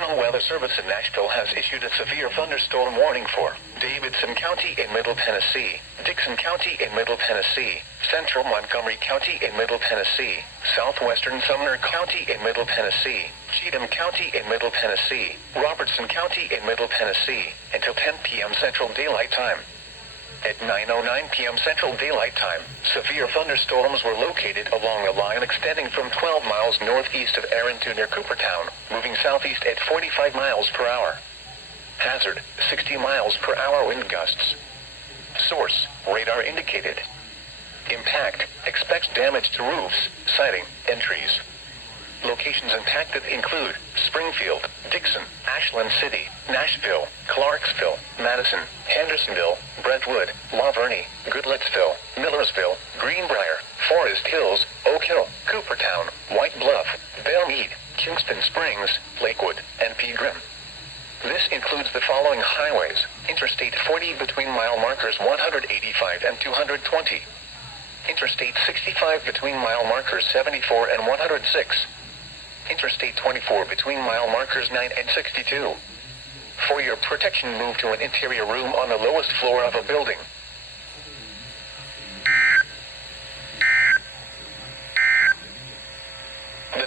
National Weather Service in Nashville has issued a severe thunderstorm warning for Davidson County in Middle Tennessee, Dixon County in Middle Tennessee, Central Montgomery County in Middle Tennessee, Southwestern Sumner County in Middle Tennessee, Cheatham County in Middle Tennessee, Robertson County in Middle Tennessee, until 10 p.m. Central Daylight Time. At 9:09 p.m. Central Daylight Time, severe thunderstorms were located along a line extending from 12 miles northeast of Erin to near Coopertown, moving southeast at 45 miles per hour. Hazard, 60 miles per hour wind gusts. Source, radar indicated. Impact, expects damage to roofs, siding, and trees. Locations impacted include Springfield, Dixon, Ashland City, Nashville, Clarksville, Madison, Hendersonville, Brentwood, La Vernie, Goodlettsville, Millersville, Greenbrier, Forest Hills, Oak Hill, Coopertown, White Bluff, Belmead, Kingston Springs, Lakewood, and Pegram. This includes the following highways: Interstate 40 between mile markers 185 and 220. Interstate 65 between mile markers 74 and 106. Interstate 24 between mile markers 9 and 62. For your protection, move to an interior room on the lowest floor of a building.